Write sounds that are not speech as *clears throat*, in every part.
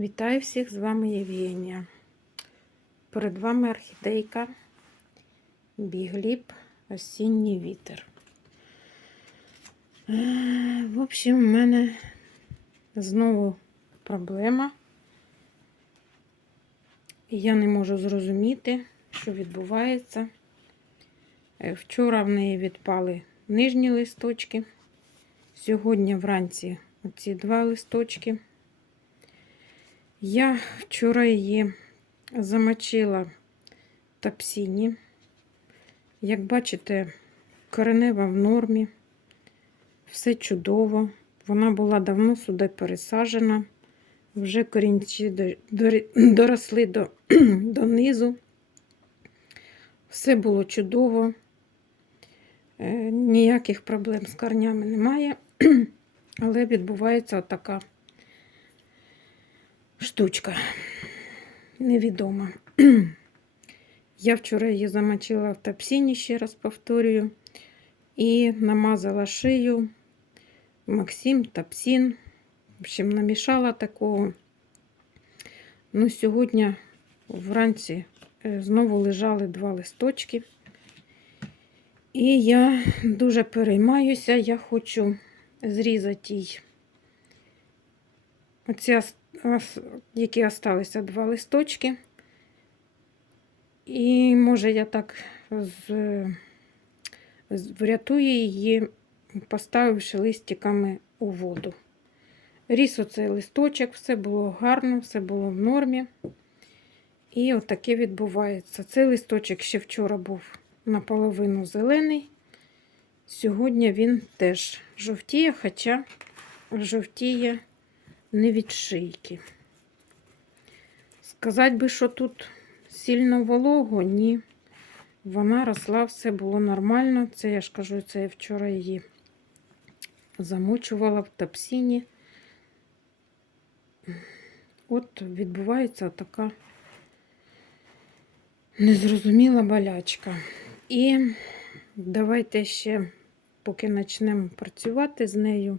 Вітаю всіх, з вами Євгенія. Перед вами орхідейка Бігліп Осінній вітер. Е, В общем, в мене знову проблема. Я не можу зрозуміти, що відбувається. Е, Вчора в неї відпали нижні листочки. Сьогодні вранці оці два листочки. Я вчора її замочила в тапсіні. Як бачите, коренева в нормі, все чудово. Вона була давно сюди пересаджена, вже корінці до- до- доросли до, *clears throat* донизу. Все було чудово, Е, ніяких проблем з корнями немає, *clears throat* але відбувається така штучка невідома. *clears throat* Я вчора її замочила в тапсіні, ще раз повторюю, і намазала шию Максим, тапсін. В общем, намішала такого. Ну, сьогодні вранці е, знову лежали два листочки. І я дуже переймаюся, я хочу зрізати їй ос- які осталися два листочки. І може я так з, врятую її, поставивши листиками у воду. Ріс оцей листочок, все було гарно, все було в нормі. І отаке відбувається. Цей листочок ще вчора був наполовину зелений. Сьогодні він теж жовтіє, хоча жовтіє не від шийки. Сказати би, що тут сильно волого, ні. Вона росла, все було нормально. Це я ж кажу, це я вчора її замочувала в тапсіні. От відбувається така незрозуміла болячка. І давайте ще, поки почнемо працювати з нею.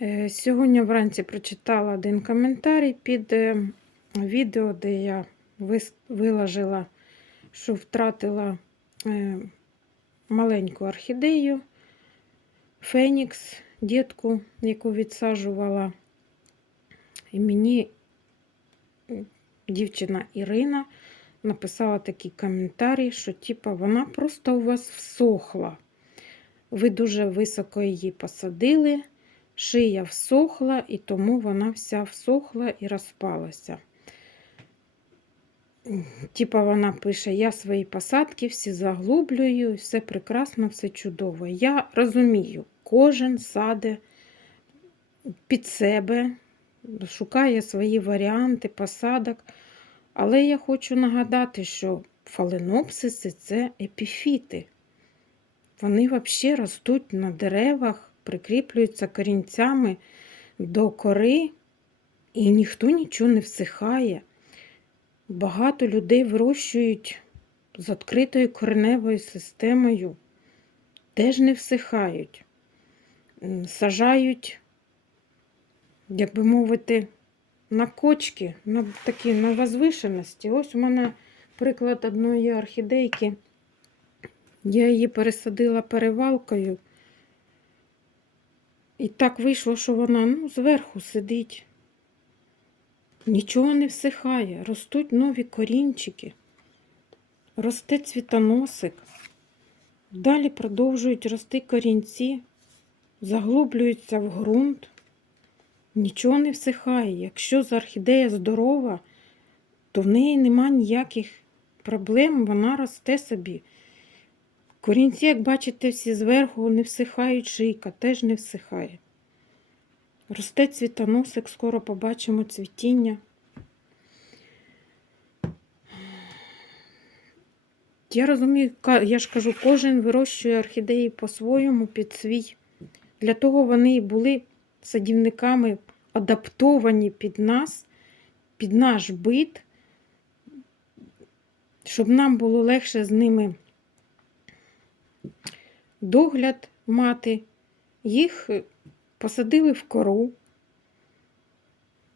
Е, Сьогодні вранці прочитала один коментарі під е, відео, де я виложила, що втратила е, маленьку орхідею Фенікс, дітку, яку відсаджувала. І мені дівчина Ірина написала такий коментарій, що типа вона просто у вас всохла. Ви дуже високо її посадили, шия всохла, і тому вона вся всохла і розпалася. Типа вона пише: Я свої посадки всі заглублюю, все прекрасно, все чудово. Я розумію, кожен саде під себе, шукає свої варіанти посадок. Але я хочу нагадати, що фаленопсиси це епіфіти. Вони взагалі ростуть на деревах, прикріплюються корінцями до кори, і ніхто нічого не всихає. Багато людей вирощують з відкритою кореневою системою, теж не всихають, сажають, як би мовити, на кочки, на такі на возвишеності. Ось у мене приклад одної орхідейки. Я її пересадила перевалкою. І так вийшло, що вона ну, зверху сидить. Нічого не всихає, ростуть нові корінчики, росте цвітоносик. Далі продовжують рости корінці, заглублюються в ґрунт. Нічого не всихає. Якщо з орхідея здорова, то в неї нема ніяких проблем, вона росте собі. Корінці, як бачите, всі зверху не всихають, шийка теж не всихає. Росте цвітоносик, скоро побачимо цвітіння. Я розумію, я ж кажу, кожен вирощує орхідеї по-своєму під свій. Для того вони і були садівниками адаптовані під нас, під наш бит, щоб нам було легше з ними догляд мати. Їх посадили в кору,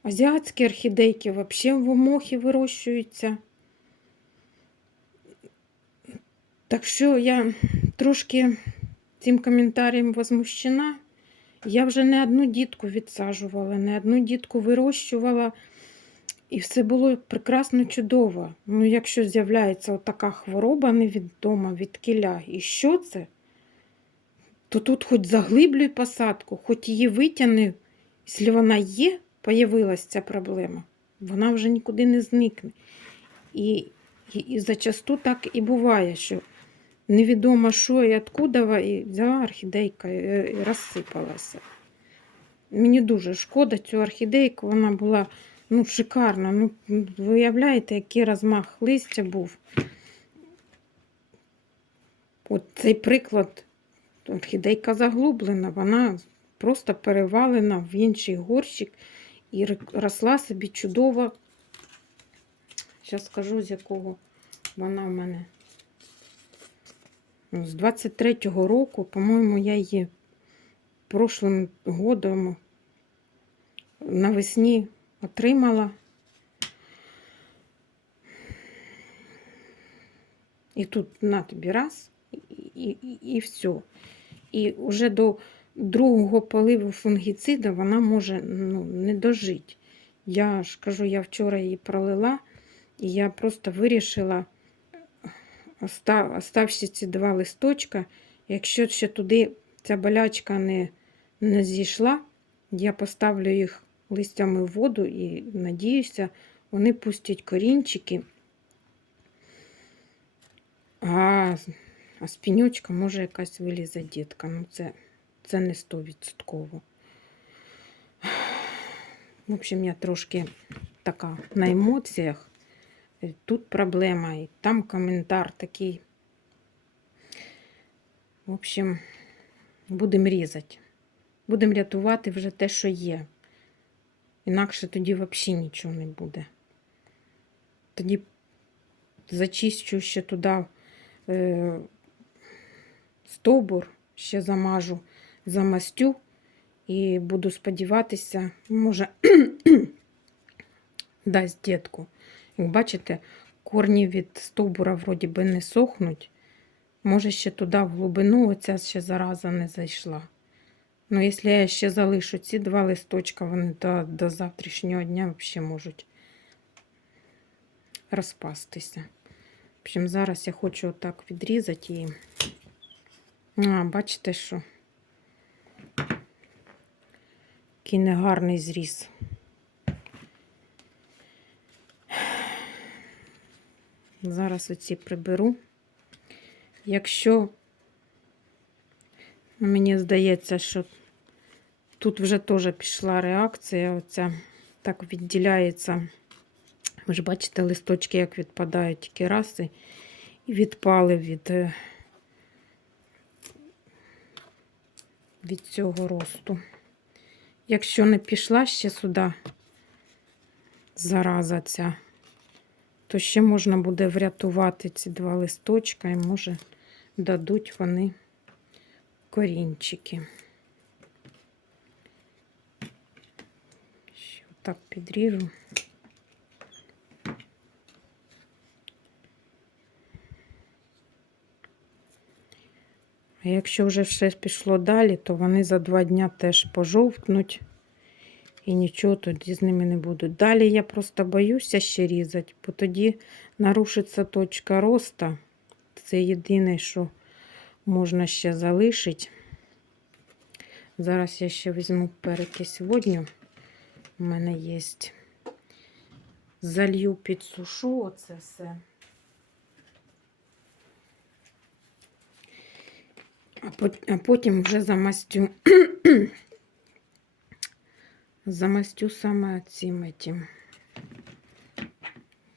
Азіатські орхідейки взагалі в мохі вирощуються. Так що я трошки цим коментарем возмущена. Я вже не одну дітку відсаджувала, не одну дітку вирощувала, і все було прекрасно чудово. Ну, якщо з'являється така хвороба невідома від кіля, і що це? То тут хоч заглиблюй посадку, хоч її витягни, якщо вона є, появилась ця проблема, вона вже нікуди не зникне. І, і, і зачасту так і буває, що невідомо що і откуда, і взяла орхідейка і, розсипалася. Мені дуже шкода цю орхідейку, вона була ну, шикарна. Ну, виявляєте, який розмах листя був. От цей приклад, орхідейка заглублена, вона просто перевалена в інший горщик і росла собі чудово. Зараз скажу, з якого вона в мене. Ну, З 23-го року, по-моєму, я її прошлим годом навесні отримала. І тут на тобі раз, і, і, і, і все. І вже до другого поливу фунгіцида вона може ну, не дожити. Я ж кажу, я вчора її пролила, і я просто вирішила остав, оставши ці два листочка. Якщо ще туди ця болячка не, не зійшла, я поставлю їх листями в воду і надіюся, вони пустять корінчики. А, а з пінючка може якась вилізе дітка. Ну, це, це не стовідсотково. В общем, я трошки така на емоціях. Тут проблема, і там коментар такий. В общем, будемо різати. Будемо рятувати вже те, що є. Інакше тоді взагалі нічого не буде. Тоді зачищу ще туди е, стовбур, ще замажу, замастю і буду сподіватися, може, *clears throat* дасть дітку. Як бачите, корні від стовбура вроді би не сохнуть. Може, ще туди в глибину оця ще зараза не зайшла. Ну, якщо я ще залишу ці два листочка, вони до, до завтрашнього дня взагалі можуть розпастися. В общем, зараз я хочу отак відрізати її. А, бачите, що? Який негарний зріз. Зараз оці приберу. Якщо мені здається, що тут вже теж пішла реакція, оця так відділяється. Ви ж бачите, листочки, як відпадають тільки і відпали від, від цього росту. Якщо не пішла ще сюди зараза ця, то ще можна буде врятувати ці два листочка і може дадуть вони корінчики. Ще отак підріжу. А якщо вже все пішло далі, то вони за два дня теж пожовкнуть і нічого тоді з ними не буде. Далі я просто боюся ще різати, бо тоді нарушиться точка росту. Це єдине, що можна ще залишити. Зараз я ще візьму перекись водню. У мене є. Залью підсушу оце все. А потім вже замастю. *clears throat* замастю саме цим этим.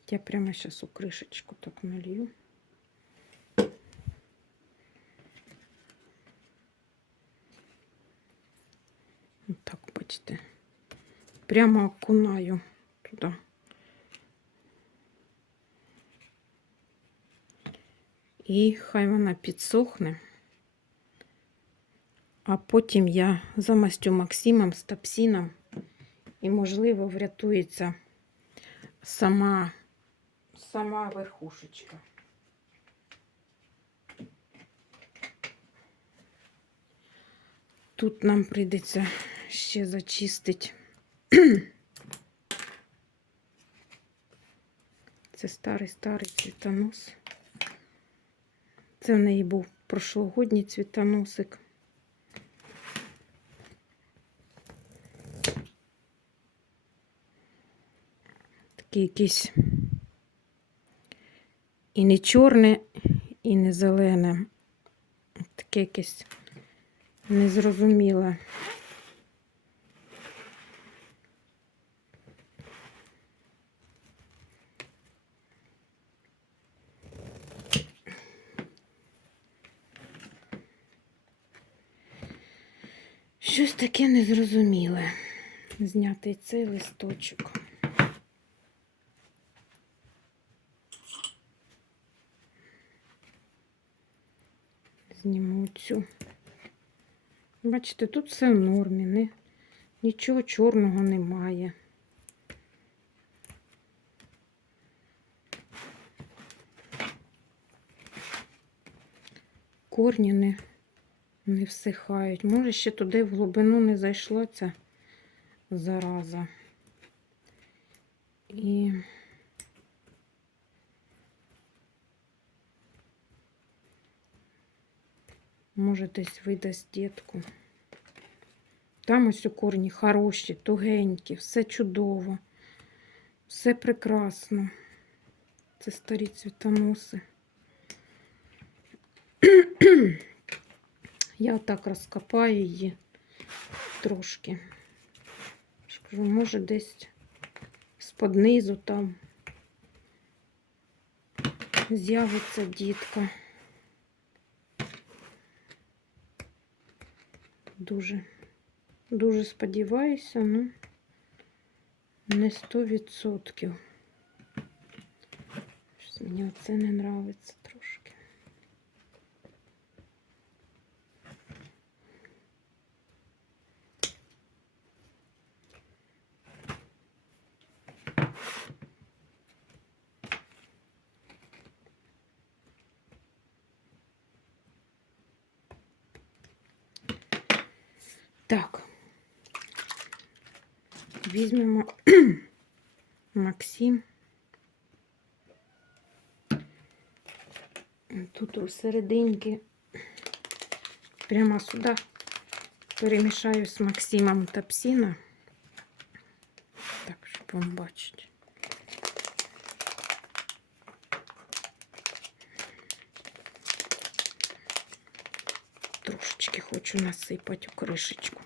Я прямо сейчас у крышечку так налью. Вот так, бачите. Прямо окунаю туди. І хай вона підсохне. А потім я замастю Максимом з топсином і, можливо, врятується сама, сама верхушечка. Тут нам прийдеться ще зачистити. *clears throat* Це старий старий цвітонос. Це в неї був прошлогодній цвітоносик. Такий якийсь і не чорне, і не зелене. Таке якесь незрозуміле. Щось таке незрозуміле. Знятий цей листочок. Зніму цю. Бачите, тут все в нормі, не, нічого чорного немає. Корні не, не всихають. Може, ще туди в глибину не зайшла ця зараза. І може десь видасть дітку. Там ось у корні хороші, тугенькі, все чудово, все прекрасно. Це старі цвітоноси. *clears throat* Я так розкопаю її трошки. Кажу, може, десь з-под низу там з'явиться дітка. Дуже, дуже сподіваюся, ну не сто відсотків. Щось Мені оце не нравиться трошки. Так. Візьмемо *clears throat* Максим. Тут у серединки прямо сюди перемішаю з Максимом тапсіна. Так, щоб вам бачити. Трошечки хочу насипати у кришечку.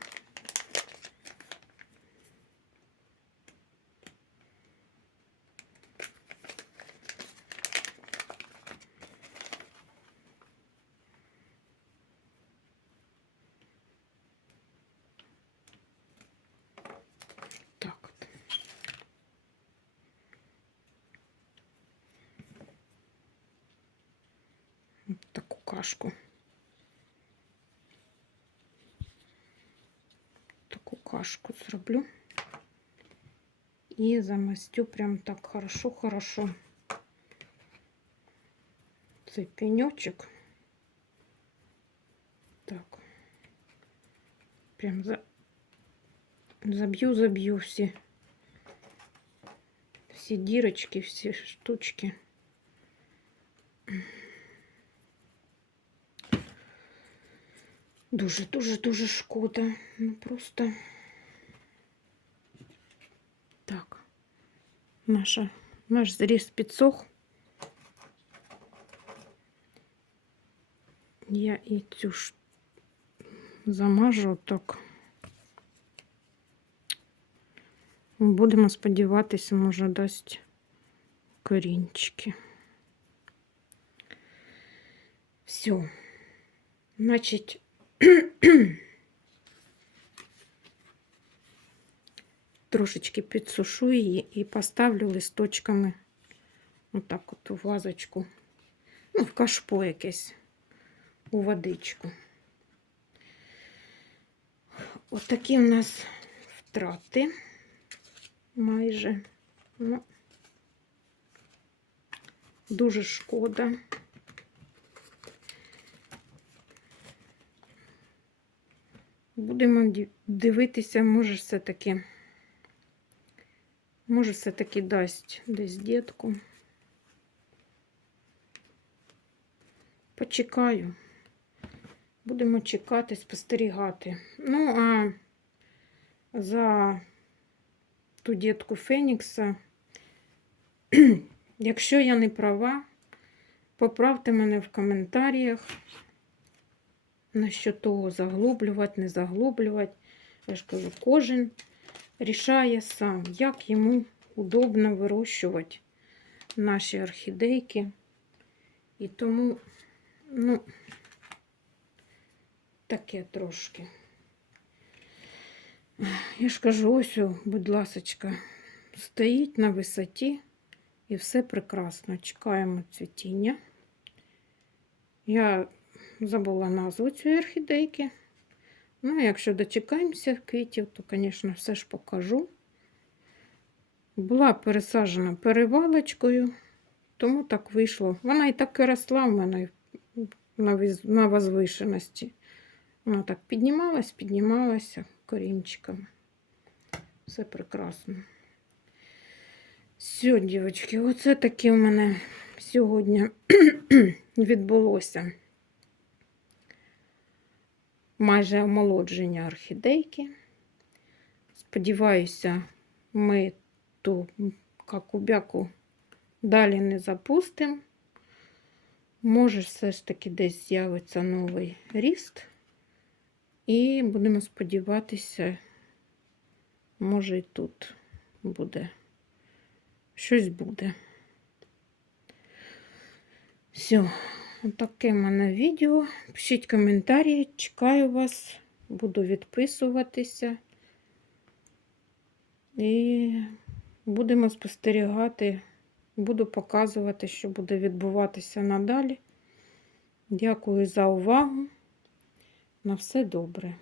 кашку зроблю. І замастю прям так хорошо-хорошо. Цей пеньочек. Так. Прям за... забью, забью всі. Всі дірочки, всі штучки. Дуже, дуже, дуже шкода. Ну просто Так. Наша, наш зріз підсох. Я і цю ж замажу так. Будемо сподіватися, може дасть корінчики. Все. Значить, *clears throat* трошечки підсушу її і поставлю листочками отак от у вазочку, ну, в кашпо якесь, у водичку. Отакі у нас втрати. майже. Ну, дуже шкода. Будемо дивитися, може все-таки, може все-таки дасть десь дітку. Почекаю. Будемо чекати, спостерігати. Ну, а за ту дітку Фенікса, *clears throat* якщо я не права, поправте мене в коментарях. Насчет того заглублювати, не заглублювати. Я ж кажу, кожен рішає сам, як йому удобно вирощувати наші орхідейки. І тому, ну, таке трошки. Я ж кажу, ось, будь ласочка, стоїть на висоті і все прекрасно. Чекаємо цвітіння. Я забула назву цієї орхідейки. Ну, якщо дочекаємося квітів, то, звісно, все ж покажу. Була пересаджена перевалочкою, тому так вийшло. Вона і так і росла в мене на, возвишеності. Вона так піднімалась, піднімалася корінчиками. Все прекрасно. Все, дівчатки, оце таке у мене сьогодні *clears throat* відбулося майже омолодження орхідейки. Сподіваюся, ми ту какубяку далі не запустимо. Може, все ж таки десь з'явиться новий ріст. І будемо сподіватися, може і тут буде. Щось буде. Все, таке в мене відео. Пишіть коментарі, чекаю вас, буду відписуватися. І будемо спостерігати, буду показувати, що буде відбуватися надалі. Дякую за увагу. На все добре.